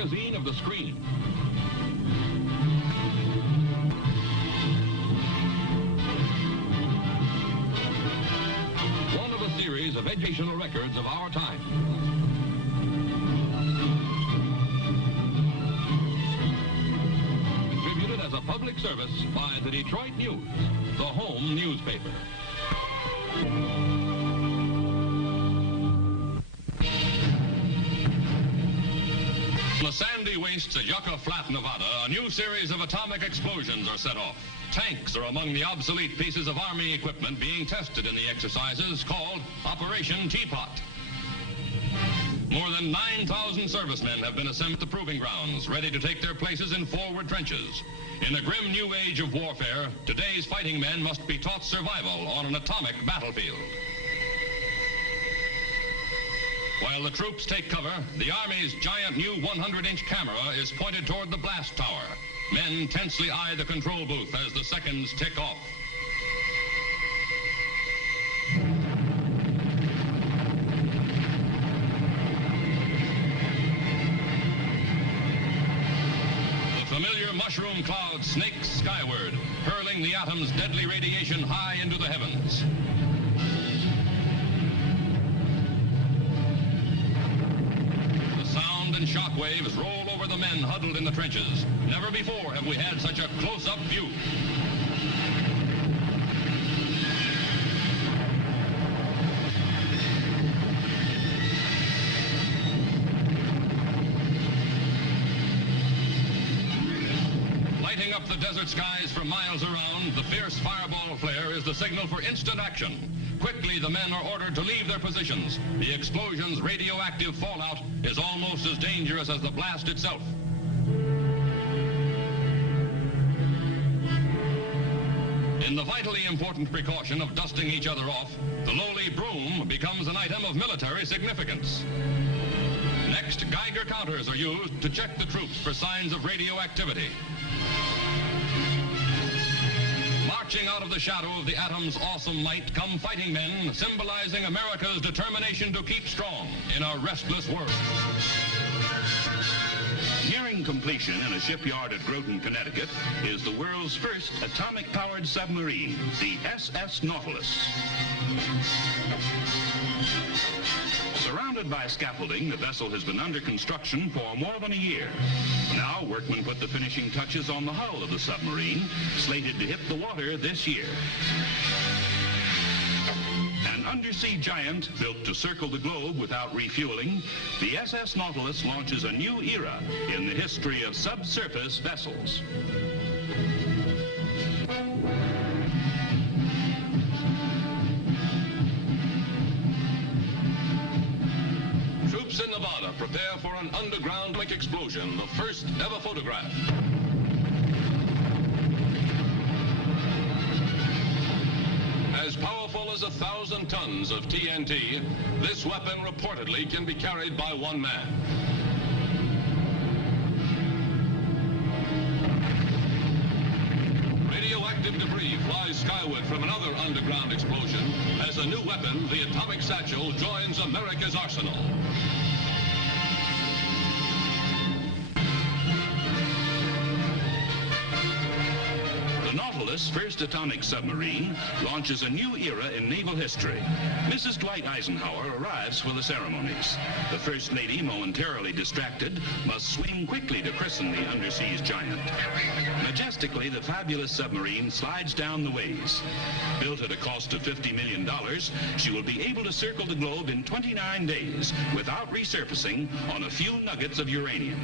magazine of the screen. One of a series of educational records of our time. Distributed as a public service by the Detroit News, the home newspaper. On the sandy wastes at Yucca Flat, Nevada, a new series of atomic explosions are set off. Tanks are among the obsolete pieces of Army equipment being tested in the exercises called Operation Teapot. More than 9,000 servicemen have been assembled at the proving grounds, ready to take their places in forward trenches. In the grim new age of warfare, today's fighting men must be taught survival on an atomic battlefield. While the troops take cover, the Army's giant new 100-inch camera is pointed toward the blast tower. Men tensely eye the control booth as the seconds tick off. The familiar mushroom cloud snakes skyward, hurling the atom's deadly radiation high into the heavens. And shock waves roll over the men huddled in the trenches. Never before have we had such a close-up view. Lighting up the desert skies for miles around, the fierce fireball flare is the signal for instant action. Quickly, the men are ordered to leave their positions. The explosion's radioactive fallout is almost as dangerous as the blast itself. In the vitally important precaution of dusting each other off, the lowly broom becomes an item of military significance. Next, Geiger counters are used to check the troops for signs of radioactivity. Marching out of the shadow of the atom's awesome might come fighting men, symbolizing America's determination to keep strong in a restless world. Nearing completion in a shipyard at Groton, Connecticut, is the world's first atomic-powered submarine, the SS Nautilus. Surrounded by scaffolding, the vessel has been under construction for more than a year. Now, workmen put the finishing touches on the hull of the submarine, slated to hit the water this year. An undersea giant built to circle the globe without refueling, the SS Nautilus launches a new era in the history of subsurface vessels. Troops in Nevada prepare for an underground atomic explosion, the first ever photographed. As powerful as 1,000 tons of TNT, this weapon reportedly can be carried by one man. Radioactive debris flies skyward from another underground explosion as a new weapon, the atomic satchel, joins America's arsenal. The Nautilus, first atomic submarine, launches a new era in naval history. Mrs. Dwight Eisenhower arrives for the ceremonies. The First Lady, momentarily distracted, must swing quickly to christen the undersea's giant. Majestically, the fabulous submarine slides down the ways. Built at a cost of $50 million, she will be able to circle the globe in 29 days without resurfacing on a few nuggets of uranium.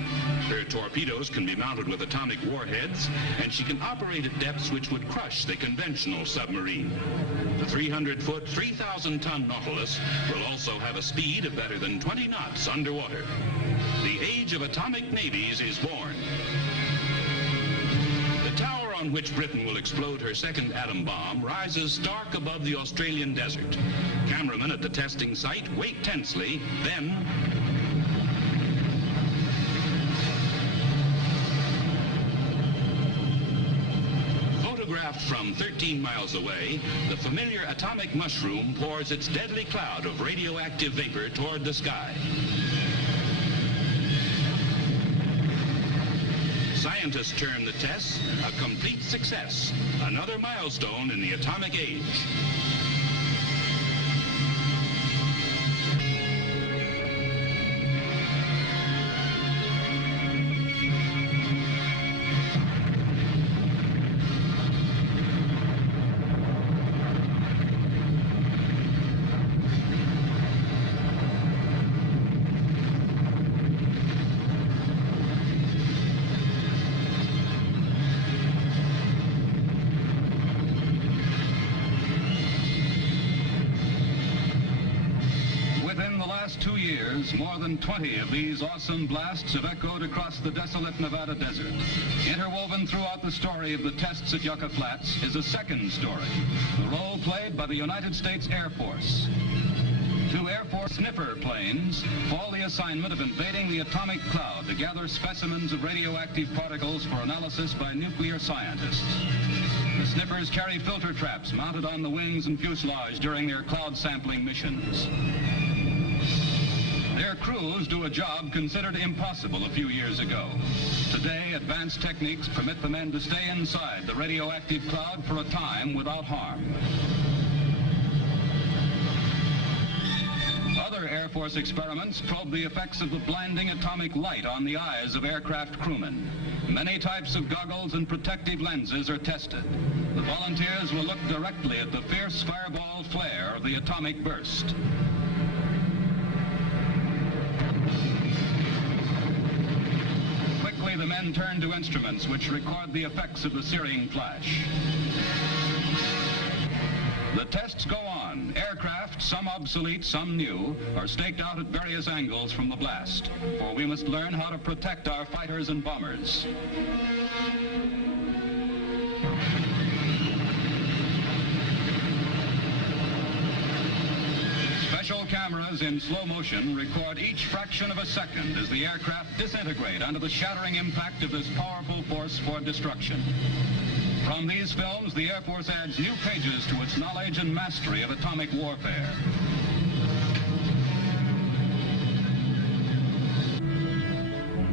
Her torpedoes can be mounted with atomic warheads, and she can operate at depths which would crush the conventional submarine. The 300-foot, 3,000-ton Nautilus will also have a speed of better than 20 knots underwater. The age of atomic navies is born. The tower on which Britain will explode her second atom bomb rises stark above the Australian desert. Cameramen at the testing site wait tensely, then... Photographed from 13 miles away, the familiar atomic mushroom pours its deadly cloud of radioactive vapor toward the sky. Scientists term the tests a complete success, another milestone in the atomic age. More than 20 of these awesome blasts have echoed across the desolate Nevada desert. Interwoven throughout the story of the tests at Yucca Flats is a second story, the role played by the United States Air Force. 2 Air Force sniffer planes fall the assignment of invading the atomic cloud to gather specimens of radioactive particles for analysis by nuclear scientists. The sniffers carry filter traps mounted on the wings and fuselage during their cloud sampling missions. Their crews do a job considered impossible a few years ago. Today, advanced techniques permit the men to stay inside the radioactive cloud for a time without harm. Other Air Force experiments probe the effects of the blinding atomic light on the eyes of aircraft crewmen. Many types of goggles and protective lenses are tested. The volunteers will look directly at the fierce fireball flare of the atomic burst. The men turn to instruments which record the effects of the searing flash. The tests go on. Aircraft, some obsolete, some new, are staked out at various angles from the blast, for we must learn how to protect our fighters and bombers. Special cameras in slow motion record each fraction of a second as the aircraft disintegrate under the shattering impact of this powerful force for destruction. From these films, the Air Force adds new pages to its knowledge and mastery of atomic warfare.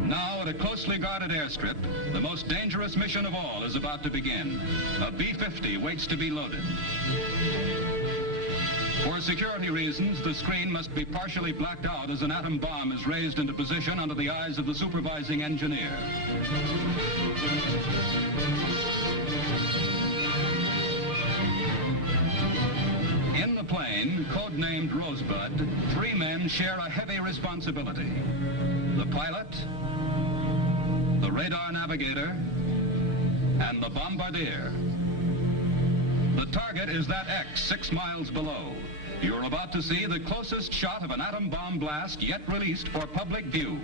Now, at a closely guarded airstrip, the most dangerous mission of all is about to begin. A B-50 waits to be loaded. For security reasons, the screen must be partially blacked out as an atom bomb is raised into position under the eyes of the supervising engineer. In the plane, codenamed Rosebud, 3 men share a heavy responsibility. The pilot, the radar navigator, and the bombardier. The target is that X 6 miles below. You're about to see the closest shot of an atom bomb blast yet released for public view.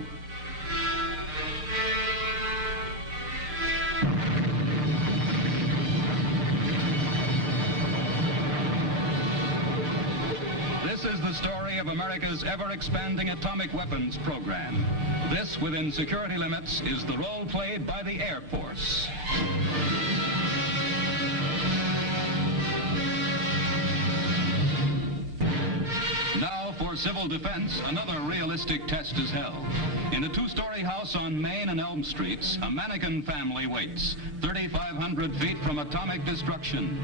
This is the story of America's ever-expanding atomic weapons program. This, within security limits, is the role played by the Air Force. Now, for civil defense, another realistic test is held. In a 2-story house on Main and Elm Streets, a mannequin family waits, 3,500 feet from atomic destruction.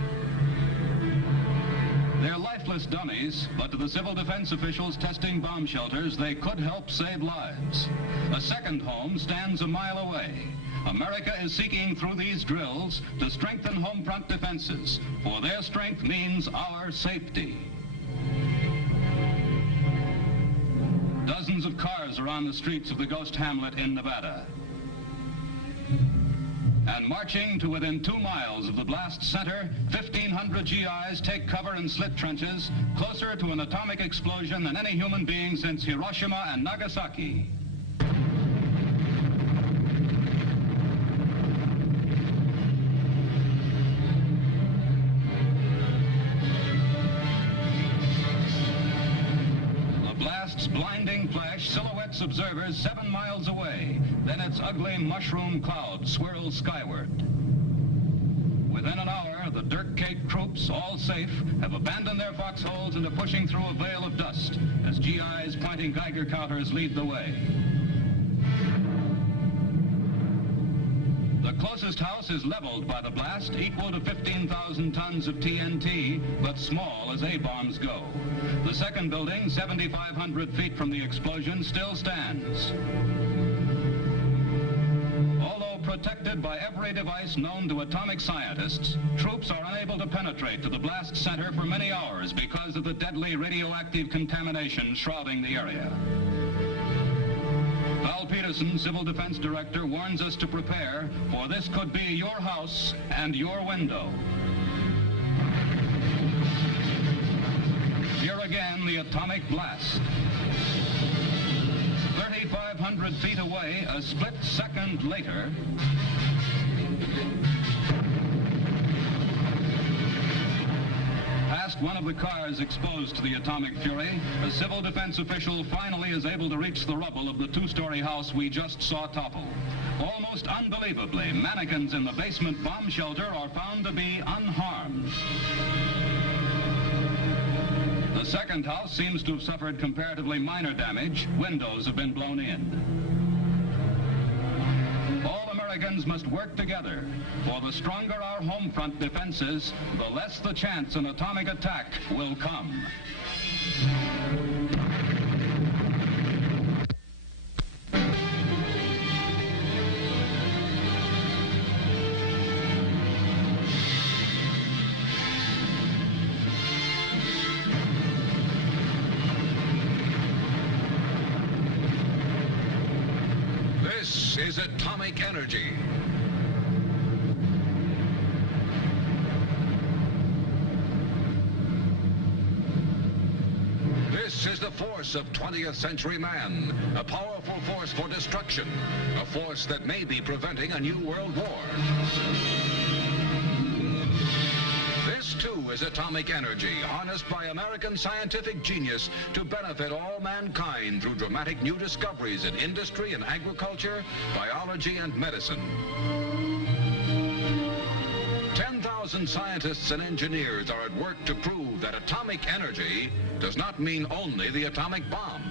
They're lifeless dummies, but to the civil defense officials testing bomb shelters, they could help save lives. A second home stands a mile away. America is seeking through these drills to strengthen home front defenses, for their strength means our safety. Dozens of cars are on the streets of the ghost hamlet in Nevada. And marching to within 2 miles of the blast center, 1,500 GIs take cover in slit trenches, closer to an atomic explosion than any human being since Hiroshima and Nagasaki. Blinding flash silhouettes observers 7 miles away. Then its ugly mushroom cloud swirls skyward. Within an hour, the dirt-caked troops, all safe, have abandoned their foxholes and are pushing through a veil of dust as GIs pointing Geiger counters lead the way. closest house is leveled by the blast, equal to 15,000 tons of TNT, but small as A-bombs go. The second building, 7,500 feet from the explosion, still stands. Although protected by every device known to atomic scientists, troops are unable to penetrate to the blast center for many hours because of the deadly radioactive contamination shrouding the area. Val Peterson, Civil Defense Director, warns us to prepare, for this could be your house and your window. Here again, the atomic blast. 3,500 feet away, a split second later, past one of the cars exposed to the atomic fury, a civil defense official finally is able to reach the rubble of the two-story house we just saw topple. Almost unbelievably, mannequins in the basement bomb shelter are found to be unharmed. The second house seems to have suffered comparatively minor damage. Windows have been blown in. All Americans must work together, for the stronger our home front defense is, the less the chance an atomic attack will come. This is atomic energy. This is the force of 20th century man, a powerful force for destruction, a force that may be preventing a new world war. This, too, is atomic energy, harnessed by American scientific genius to benefit all mankind through dramatic new discoveries in industry and agriculture, biology and medicine. 10,000 scientists and engineers are at work to prove that atomic energy does not mean only the atomic bomb.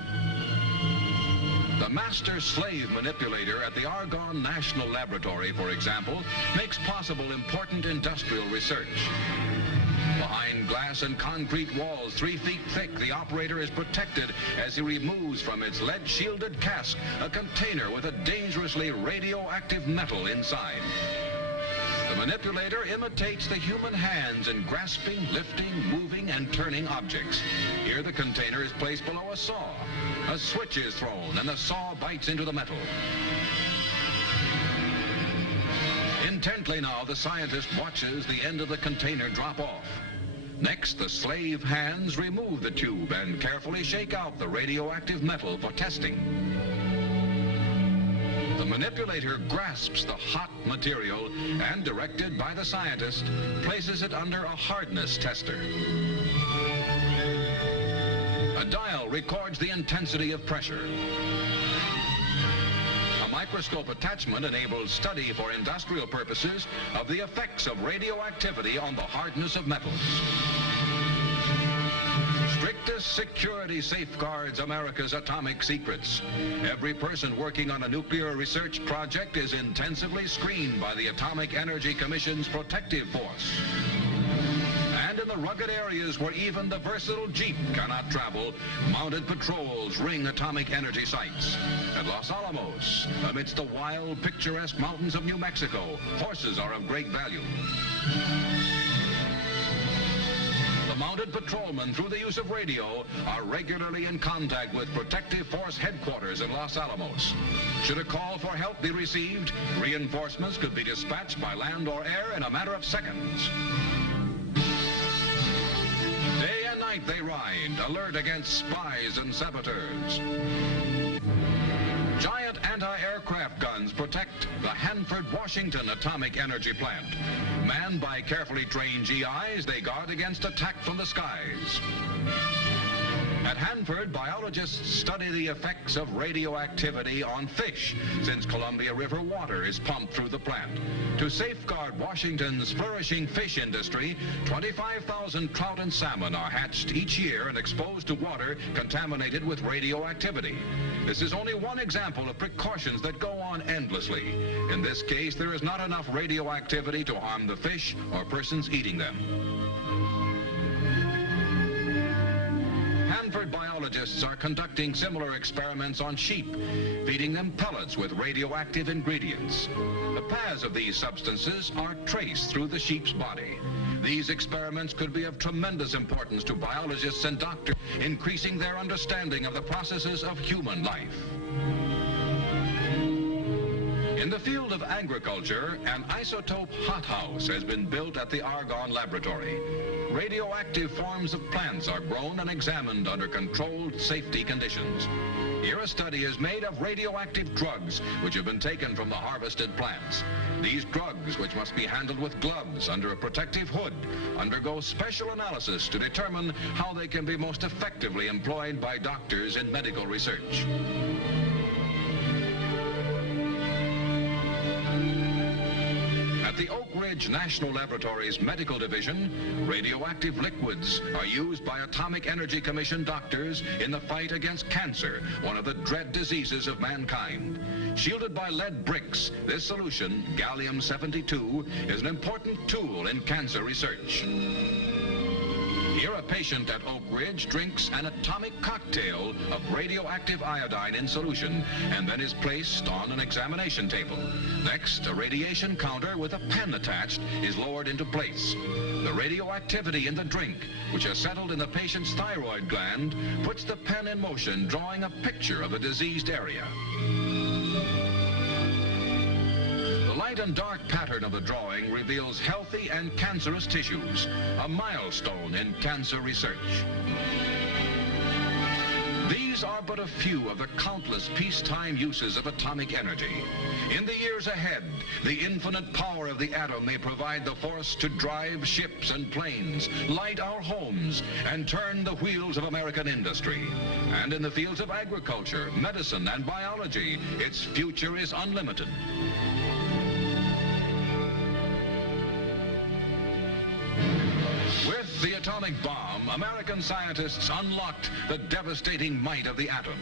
The master-slave manipulator at the Argonne National Laboratory, for example, makes possible important industrial research. Behind glass and concrete walls 3 feet thick, the operator is protected as he removes from its lead-shielded cask a container with a dangerously radioactive metal inside. The manipulator imitates the human hands in grasping, lifting, moving, and turning objects. Here the container is placed below a saw. A switch is thrown, and the saw bites into the metal. Intently now, the scientist watches the end of the container drop off. Next, the slave hands remove the tube and carefully shake out the radioactive metal for testing. The manipulator grasps the hot material and, directed by the scientist, places it under a hardness tester. A dial records the intensity of pressure. A microscope attachment enables study for industrial purposes of the effects of radioactivity on the hardness of metals. Strictest security safeguards America's atomic secrets. Every person working on a nuclear research project is intensively screened by the Atomic Energy Commission's protective force. And in the rugged areas where even the versatile Jeep cannot travel, mounted patrols ring atomic energy sites. At Los Alamos, amidst the wild, picturesque mountains of New Mexico, horses are of great value. The mounted patrolmen, through the use of radio, are regularly in contact with Protective Force headquarters in Los Alamos. Should a call for help be received, reinforcements could be dispatched by land or air in a matter of seconds. Day and night they ride, alert against spies and saboteurs. Giant anti-aircraft guns protect the Hanford, Washington atomic energy plant. Manned by carefully trained GIs, they guard against attack from the skies. At Hanford, biologists study the effects of radioactivity on fish, since Columbia River water is pumped through the plant. To safeguard Washington's flourishing fish industry, 25,000 trout and salmon are hatched each year and exposed to water contaminated with radioactivity. This is only one example of precautions that go on endlessly. In this case, there is not enough radioactivity to harm the fish or persons eating them. Hanford biologists are conducting similar experiments on sheep, feeding them pellets with radioactive ingredients. The paths of these substances are traced through the sheep's body. These experiments could be of tremendous importance to biologists and doctors, increasing their understanding of the processes of human life. In the field of agriculture, an isotope hothouse has been built at the Argonne Laboratory. Radioactive forms of plants are grown and examined under controlled safety conditions. Here a study is made of radioactive drugs which have been taken from the harvested plants. These drugs, which must be handled with gloves under a protective hood, undergo special analysis to determine how they can be most effectively employed by doctors in medical research. At the Oak Ridge National Laboratory's Medical Division, radioactive liquids are used by Atomic Energy Commission doctors in the fight against cancer, one of the dread diseases of mankind. Shielded by lead bricks, this solution, gallium-72, is an important tool in cancer research. Here a patient at Oak Ridge drinks an atomic cocktail of radioactive iodine in solution and then is placed on an examination table. Next, a radiation counter with a pen attached is lowered into place. The radioactivity in the drink, which has settled in the patient's thyroid gland, puts the pen in motion, drawing a picture of the diseased area. The light and dark pattern of the drawing reveals healthy and cancerous tissues, a milestone in cancer research. These are but a few of the countless peacetime uses of atomic energy. In the years ahead, the infinite power of the atom may provide the force to drive ships and planes, light our homes, and turn the wheels of American industry. And in the fields of agriculture, medicine, and biology, its future is unlimited. With the atomic bomb, American scientists unlocked the devastating might of the atom.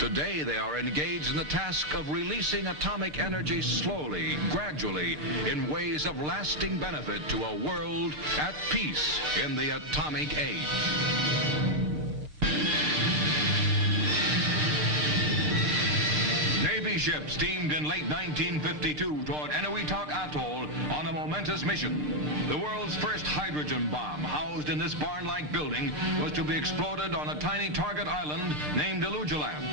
Today, they are engaged in the task of releasing atomic energy slowly, gradually, in ways of lasting benefit to a world at peace in the atomic age. Navy ship steamed in late 1952 toward Enewetak Atoll on a momentous mission. The world's first hydrogen bomb, housed in this barn-like building, was to be exploded on a tiny target island named Elugeland.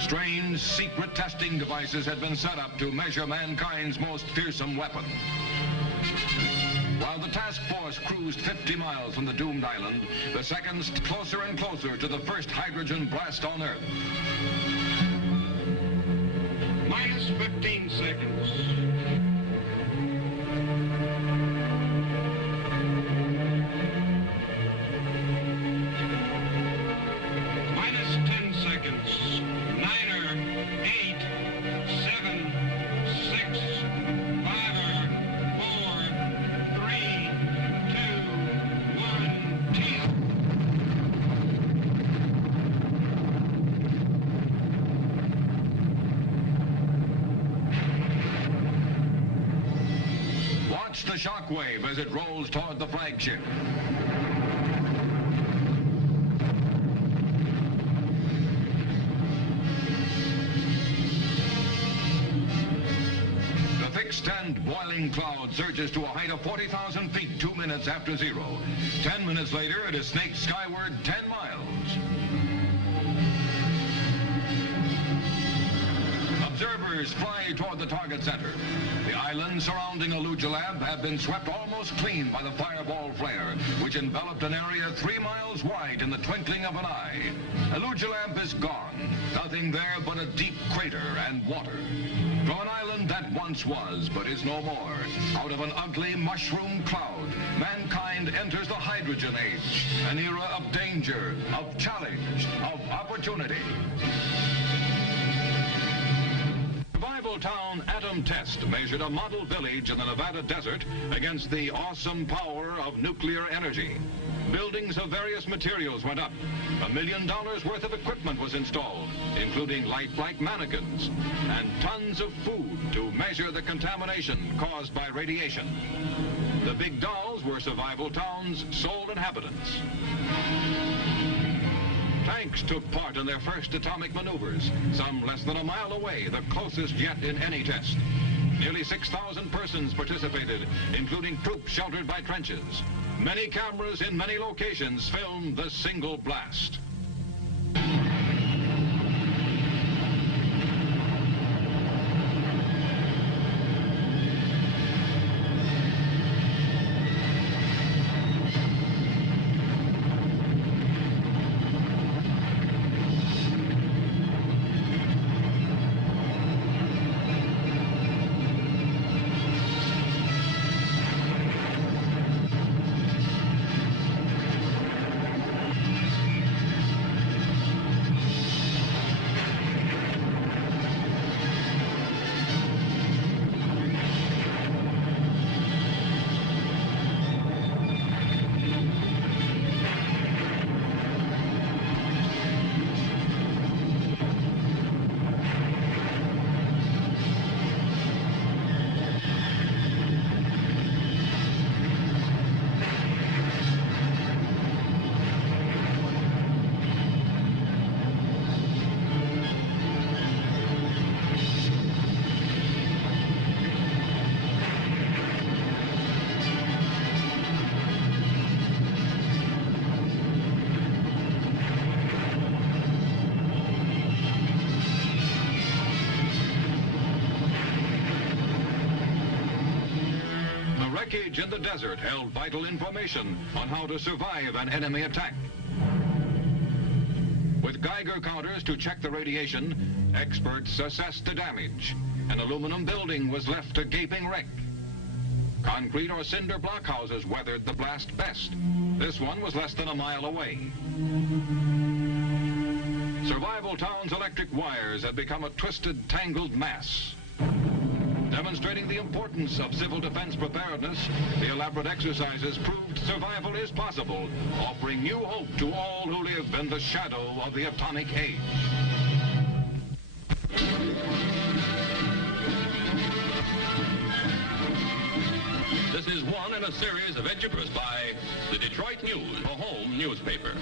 Strange, secret testing devices had been set up to measure mankind's most fearsome weapon. While the task force cruised 50 miles from the doomed island, the seconds closer and closer to the first hydrogen blast on Earth. Minus 15 seconds. Minus 10 seconds. 9, 8, 7, 6, 5, 4, 3, 2, 1, 10. Watch the shockwave as it rolls toward the flagship. The fixed and boiling cloud surges to a height of 40,000 feet 2 minutes after zero. 10 minutes later, it has snaked skyward 10 miles. Observers fly toward the target center. The islands surrounding Elugeland have been swept almost clean by the fireball flare, which enveloped an area 3 miles wide in the twinkling of an eye. Elugeland is gone. Nothing there but a deep crater and water. From an island that once was, but is no more, out of an ugly mushroom cloud, mankind enters the hydrogen hydrogen age, an era of danger, of challenge, of opportunity. Survival Town Atom Test measured a model village in the Nevada desert against the awesome power of nuclear energy. Buildings of various materials went up. $1 million worth of equipment was installed, including lifelike mannequins, and tons of food to measure the contamination caused by radiation. The big dolls were Survival Town's sole inhabitants. Tanks took part in their first atomic maneuvers, some less than a mile away, the closest yet in any test. Nearly 6,000 persons participated, including troops sheltered by trenches. Many cameras in many locations filmed the single blast. Wreckage in the desert held vital information on how to survive an enemy attack. With Geiger counters to check the radiation, experts assessed the damage. An aluminum building was left a gaping wreck. Concrete or cinder block houses weathered the blast best. This one was less than a mile away. Survival Town's electric wires had become a twisted, tangled mass. Demonstrating the importance of civil defense preparedness, the elaborate exercises proved survival is possible, offering new hope to all who live in the shadow of the atomic age. This is one in a series of edubers by the Detroit News, a home newspaper.